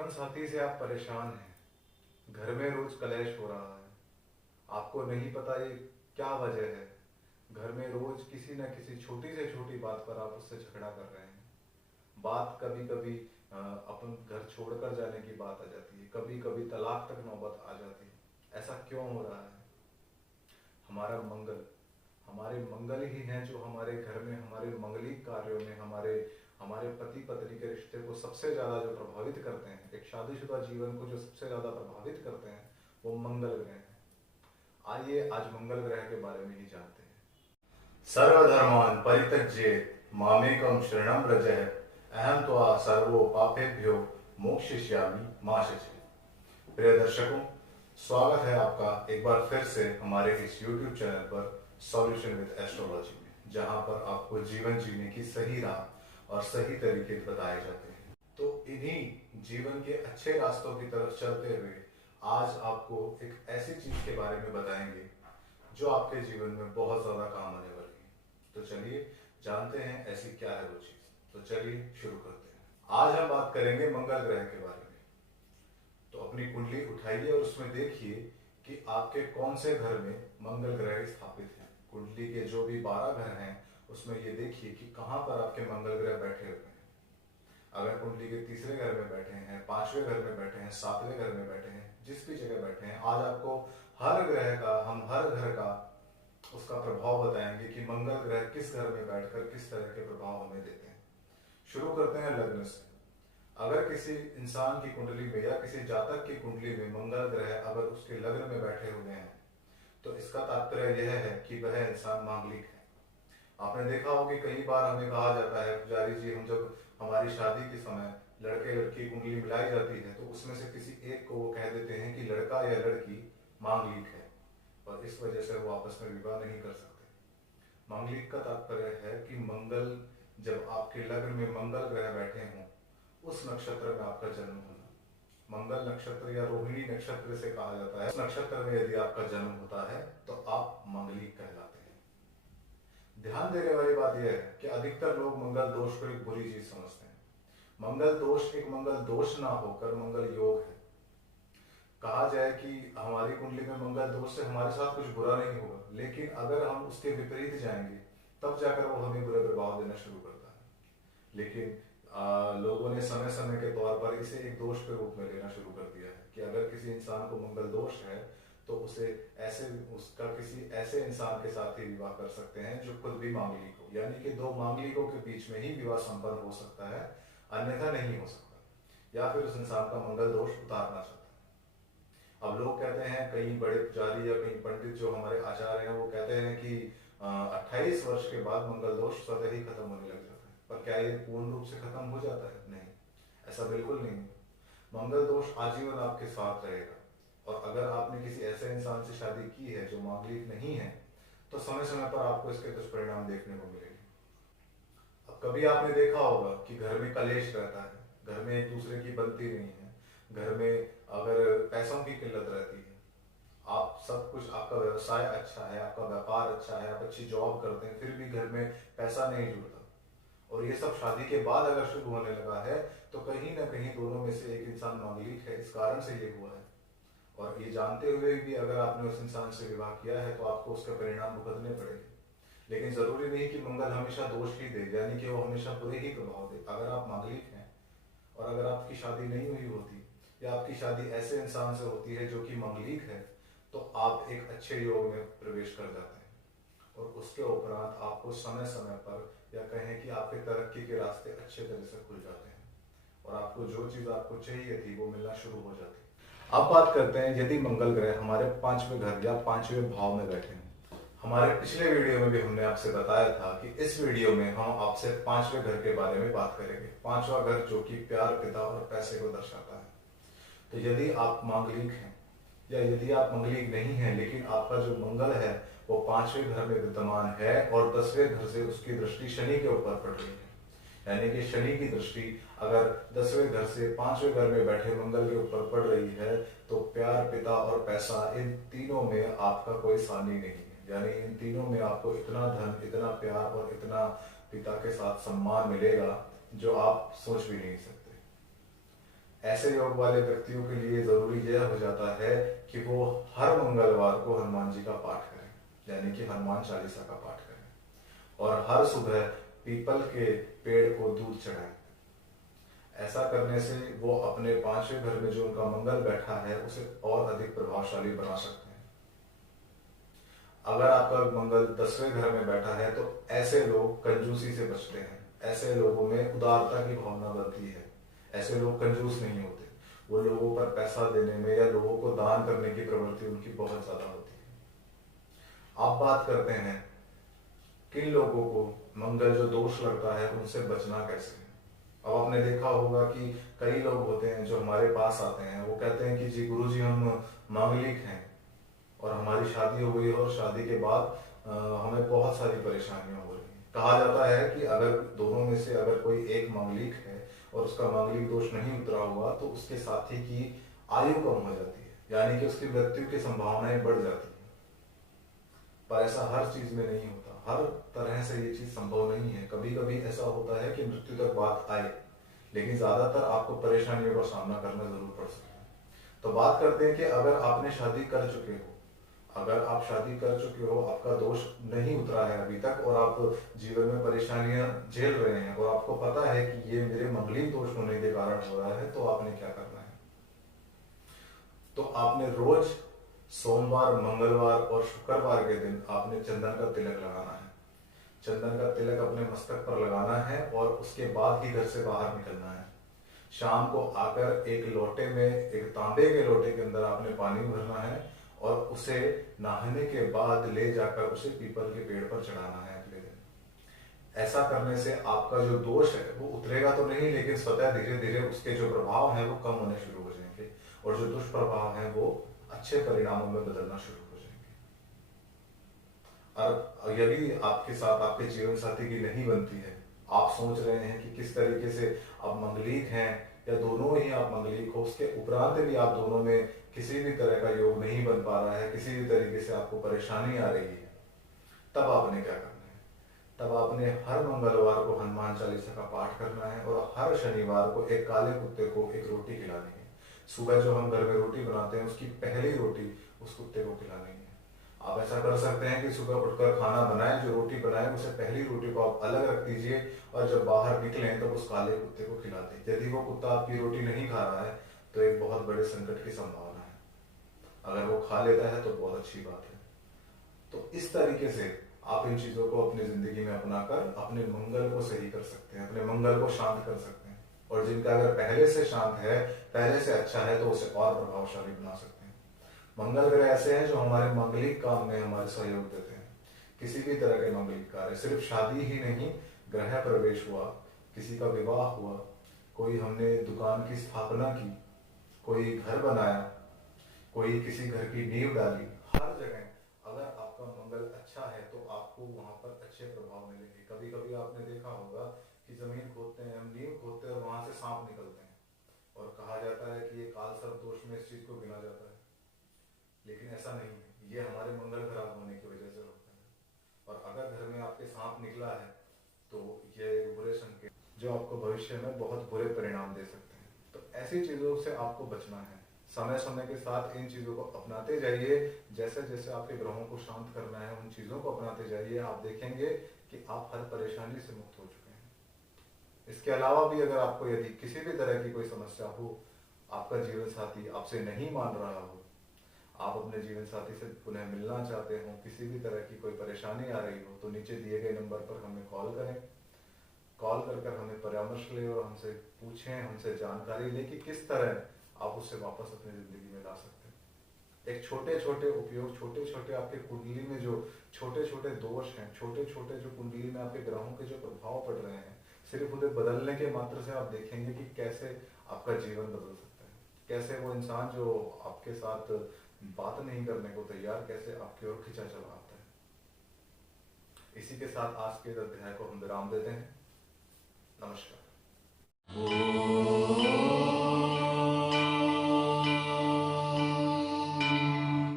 जीवन साथी से आप परेशान हैं, घर में रोज कलेश हो रहा है, आपको नहीं पता ये क्या वजह है। घर में रोज किसी न किसी छोटी से छोटी बात पर आप उससे झगड़ा कर रहे हैं। बात कभी कभी अपन घर छोड़कर जाने की बात आ जाती है, कभी कभी तलाक तक नौबत आ जाती है। ऐसा क्यों हो रहा है? हमारा मंगल, हमारे मंगल ही हैं जो हमारे घर में, हमारे मंगलिक कार्यों में, हमारे हमारे पति पत्नी के रिश्ते को सबसे ज्यादा जो प्रभावित करते हैं, एक शादीशुदा जीवन को जो सबसे ज्यादा प्रभावित करते हैं, वो मंगल ग्रह हैं। आइए आज मंगल ग्रह के बारे में ही जानते हैं। सर्वधर्मान् परित्यज्येत् मामेकं शरणं व्रज, अहम त्वा सर्वो पापेभ्यो मोक्षयिष्यामि मा शुचि। प्रिय दर्शकों, स्वागत है आपका एक बार फिर से हमारे इस YouTube चैनल पर सॉल्यूशन विद एस्ट्रोलॉजी में, जहां पर आपको जीवन जीने की सही राह और सही तरीके बताए जाते हैं। तो इन्हीं जीवन के अच्छे रास्तों की तरफ चलते हुए आज आपको एक ऐसी चीज के बारे में बताएंगे जो आपके जीवन में बहुत ज्यादा काम आने वाली है। तो चलिए जानते हैं ऐसी क्या है वो चीज। तो चलिए शुरू करते हैं। आज हम बात करेंगे मंगल ग्रह के बारे में। तो अपनी कुंडली उठाइए और उसमें देखिए कि आपके कौन से घर में मंगल ग्रह स्थापित है। कुंडली के जो भी 12 घर हैं उसमें ये देखिए कि कहां पर आपके मंगल ग्रह बैठे हुए हैं। अगर कुंडली के तीसरे घर में बैठे हैं, पांचवें घर में बैठे हैं, सातवें घर में बैठे हैं, जिस भी जगह बैठे हैं, आज आपको हर ग्रह का, हम हर घर का उसका प्रभाव बताएंगे कि मंगल ग्रह किस घर में बैठकर किस तरह के प्रभाव हमें देते हैं। शुरू करते हैं लग्न से। अगर किसी इंसान की कुंडली में या किसी जातक की कुंडली में मंगल ग्रह अगर उसके लग्न में बैठे हुए हैं तो इसका तात्पर्य यह है कि वह इंसान मांगलिक है। आपने देखा होगा कि कई बार हमें कहा जाता है, पुजारी जी, हम जब हमारी शादी के समय लड़के लड़की कुंडली मिलाई जाती है तो उसमें से किसी एक को वो कह देते हैं कि लड़का या लड़की मांगलिक है और इस वजह से वो आपस में विवाह नहीं कर सकते। मांगलिक का तात्पर्य है कि मंगल, जब आपके लग्न में मंगल ग्रह बैठे हों, उस नक्षत्र में आपका जन्म होना। मंगल नक्षत्र या रोहिणी नक्षत्र से कहा जाता है, उस नक्षत्र में यदि आपका जन्म होता है तो आप मंगलिक कहलाते हैं। ध्यान देने वाली बात यह है कि अधिकतर लोग मंगल दोष को एक बुरी चीज समझते हैं। मंगल दोष एक मंगल दोष ना होकर मंगल योग है। कहा जाए कि हमारी कुंडली में मंगल दोष से हमारे साथ कुछ बुरा नहीं होगा, लेकिन अगर हम उसके विपरीत जाएंगे तब जाकर वो हमें बुरे प्रभाव देना शुरू करता है। लेकिन लोगों ने समय समय के तौर पर इसे एक दोष के रूप में लेना शुरू कर दिया है कि अगर किसी इंसान को मंगल दोष है तो उसे ऐसे उसका किसी ऐसे इंसान के साथ ही विवाह कर सकते हैं जो खुद भी मांगलिक हो, यानी कि दो मांगलिकों के बीच में ही विवाह संपन्न हो सकता है, अन्यथा नहीं हो सकता। या फिर उस इंसान का मंगल दोष उतारना चाहता है। अब लोग कहते हैं, कई बड़े पुजारी या कई पंडित जो हमारे आचार्य हैं वो कहते हैं कि 28 वर्ष के बाद मंगल दोष स्वतः ही खत्म होने लग जाता है। पर क्या ये पूर्ण रूप से खत्म हो जाता है? नहीं, ऐसा बिल्कुल नहीं। मंगल दोष आजीवन आपके साथ रहेगा और अगर आपने किसी ऐसे इंसान से शादी की है जो मांगलिक नहीं है तो समय समय पर आपको इसके दुष्परिणाम देखने को मिलेंगे। अब कभी आपने देखा होगा कि घर में कलेश रहता है, घर में एक दूसरे की बनती नहीं है, घर में अगर पैसों की किल्लत रहती है, आप सब कुछ, आपका व्यवसाय अच्छा है, आपका व्यापार अच्छा है, आप अच्छी जॉब करते हैं, फिर भी घर में पैसा नहीं जुड़ता और ये सब शादी के बाद अगर शुरू होने लगा है तो कहीं ना कहीं दोनों में से एक इंसान मांगलिक है, इस कारण से ये हुआ है। और ये जानते हुए भी अगर आपने उस इंसान से विवाह किया है तो आपको उसके परिणाम भुगतने पड़ेंगे। लेकिन जरूरी नहीं कि मंगल हमेशा दोष ही दे, यानी कि वो हमेशा बुरे ही प्रभाव दे। अगर आप मांगलिक हैं और अगर आपकी शादी नहीं हुई होती या आपकी शादी ऐसे इंसान से होती है जो कि मांगलिक है तो आप एक अच्छे योग में प्रवेश कर जाते हैं और उसके उपरांत आपको समय समय पर, या कहें कि आपके तरक्की के रास्ते अच्छे तरह से खुल जाते हैं और आपको जो चीज आपको चाहिए थी वो मिलना शुरू हो जाती है। अब बात करते हैं यदि मंगल ग्रह हमारे पांचवें घर या पांचवें भाव में बैठे हैं। हमारे पिछले वीडियो में भी हमने आपसे बताया था कि इस वीडियो में हम आपसे पांचवें घर के बारे में बात करेंगे। पांचवा घर जो कि प्यार, पिता और पैसे को दर्शाता है। तो यदि आप मांगलिक हैं या यदि आप मांगलिक नहीं हैं लेकिन आपका जो मंगल है वो पांचवें घर में विद्यमान है और 10वें घर से उसकी दृष्टि शनि के ऊपर पड़ रही है, यानी कि शनि की दृष्टि अगर 10वें घर से 5वें घर में बैठे मंगल के ऊपर पड़ रही है तो प्यार, पिता और पैसा, इन तीनों में आपका कोई सानी नहीं है। यानी इन तीनों में आपको इतना धन, इतना प्यार और इतना पिता के साथ सम्मान मिलेगा जो आप सोच भी नहीं सकते। ऐसे योग वाले व्यक्तियों के लिए जरूरी यह हो जाता है कि वो हर मंगलवार को हनुमान जी का पाठ करें, यानी कि हनुमान चालीसा का पाठ करें, और हर सुबह पीपल के पेड़ को दूध चढ़ाएं। ऐसा करने से वो अपने पांचवें घर में जो उनका मंगल बैठा है उसे और अधिक प्रभावशाली बना सकते हैं। अगर आपका मंगल 10वें घर में बैठा है तो ऐसे लोग कंजूसी से बचते हैं, ऐसे लोगों में उदारता की भावना बनती है, ऐसे लोग कंजूस नहीं होते, वो लोगों पर पैसा देने में या लोगों को दान करने की प्रवृत्ति उनकी बहुत ज्यादा होती है। आप बात करते हैं किन लोगों को मंगल जो दोष लगता है उनसे बचना कैसे है। अब आपने देखा होगा कि कई लोग होते हैं जो हमारे पास आते हैं, वो कहते हैं कि जी गुरुजी हम मांगलिक हैं और हमारी शादी हो गई है और शादी के बाद हमें बहुत सारी परेशानियां हो रही हैं। कहा जाता है कि अगर दोनों में से अगर कोई एक मांगलिक है और उसका मांगलिक दोष नहीं उतरा हुआ तो उसके साथी की आयु कम हो जाती है, यानी कि उसकी मृत्यु की संभावनाएं बढ़ जाती है। पर ऐसा हर चीज में नहीं होता, हर तरह से ये चीज संभव नहीं है। कभी कभी ऐसा होता है कि मृत्यु तक बात आए, लेकिन ज्यादातर आपको परेशानियों का सामना करना जरूर पड़ सकता है। तो बात करते हैं कि अगर आपने शादी कर चुके हो, अगर आप शादी कर चुके हो, आपका दोष नहीं उतरा है अभी तक और आप जीवन में परेशानियां झेल रहे हैं और आपको पता है कि ये मेरे मंगलिक दोष होने के कारण हो रहा है, तो आपने क्या करना है? तो आपने रोज सोमवार, मंगलवार और शुक्रवार के दिन आपने चंदन का तिलक लगाना है। चंदन का तिलक अपने मस्तक पर लगाना है और उसके बाद ही घर से बाहर निकलना है। शाम को आकर एक लोटे में, एक तांबे के लोटे के अंदर आपने पानी भरना है और उसे नहाने के बाद ले जाकर उसे पीपल के पेड़ पर चढ़ाना है अगले दिन। ऐसा करने से आपका जो दोष है वो उतरेगा तो नहीं, लेकिन स्वतः धीरे धीरे उसके जो प्रभाव है वो कम होने शुरू हो जाएंगे और जो दुष्प्रभाव है वो अच्छे परिणामों में बदलना शुरू हो जाएंगे। और यदि आपके साथ आपके जीवन साथी की नहीं बनती है, आप सोच रहे हैं कि किस तरीके से आप मंगलिक हैं या दोनों ही आप मंगलिक हो, उसके उपरांत भी आप दोनों में किसी भी तरह का योग नहीं बन पा रहा है, किसी भी तरीके से आपको परेशानी आ रही है, तब आपने क्या करना है? तब आपने हर मंगलवार को हनुमान चालीसा का पाठ करना है और हर शनिवार को एक काले कुत्ते को एक रोटी खिलानी है। सुबह जो हम घर में रोटी बनाते हैं उसकी पहली रोटी उस कुत्ते को खिलानी है। आप ऐसा कर सकते हैं कि सुबह उठकर खाना बनाएं, जो रोटी बनाएं उसे पहली रोटी को आप अलग रख दीजिए और जब बाहर निकलें तो उस काले कुत्ते को खिला दें। यदि वो कुत्ता आपकी रोटी नहीं खा रहा है तो एक बहुत बड़े संकट की संभावना है, अगर वो खा लेता है तो बहुत अच्छी बात है। तो इस तरीके से आप इन चीजों को अपनी जिंदगी में अपनाकर अपने मंगल को सही कर सकते हैं, अपने मंगल को शांत कर सकते हैं। और जिनका अगर पहले से शांत है, पहले से अच्छा है, तो उसे और प्रभावशाली बना सकते हैं। मंगल ग्रह ऐसे हैं जो हमारे मांगलिक काम में हमारे सहयोग देते हैं। किसी भी तरह के मांगलिक कार्य, सिर्फ शादी ही नहीं, गृह प्रवेश हुआ, किसी का विवाह हुआ, कोई हमने दुकान की स्थापना की, कोई घर बनाया, कोई किसी घर की नींव डाली, हर जगह अगर आपका मंगल अच्छा है तो आपको वहां पर अच्छे प्रभाव मिलेंगे। कभी कभी आपने देखा होगा कि जमीन खोदते हैं, हम नींव खोदते हैं और वहां से सांप निकलते हैं और कहा जाता है कि ये काल सर्प दोष में इस चीज को गिना जाता है, लेकिन ऐसा नहीं है। ये हमारे मंगल खराब होने की वजह से होता है। और अगर घर में आपके सांप निकला है तो यह एक बुरे संकेत जो आपको भविष्य में बहुत बुरे परिणाम दे सकते हैं। तो ऐसी चीजों से आपको बचना है। समय समय के साथ इन चीजों को अपनाते जाइए। जैसे जैसे आपके ग्रहों को शांत करना है उन चीजों को अपनाते जाइए, आप देखेंगे कि आप हर परेशानी से मुक्त हो चुके हैं। इसके अलावा भी अगर आपको यदि किसी भी तरह की कोई समस्या हो, आपका जीवन साथी आपसे नहीं मान रहा हो, आप अपने जीवन साथी से पुनः मिलना चाहते हो, किसी भी तरह की कोई परेशानी आ रही हो, तो नीचे दिए गए नंबर पर हमें कॉल करें। कॉल कर हमें परामर्श लें और हमसे पूछें, हमसे जानकारी लें कि किस तरह आप उससे वापस अपनी जिंदगी में ला सकते हैं। एक छोटे छोटे उपयोग, छोटे छोटे आपके कुंडली में जो छोटे छोटे दोष हैं, छोटे छोटे जो कुंडली में आपके ग्रहों के जो प्रभाव पड़ रहे हैं, सिर्फ उन्हें बदलने के मात्र से आप देखेंगे कि कैसे आपका जीवन बदल सकता है। कैसे वो इंसान जो आपके साथ बात नहीं करने को तैयार, कैसे आपकी ओर खिंचा चला आता है। इसी के साथ आज के अध्याय को हम विराम देते हैं। नमस्कार।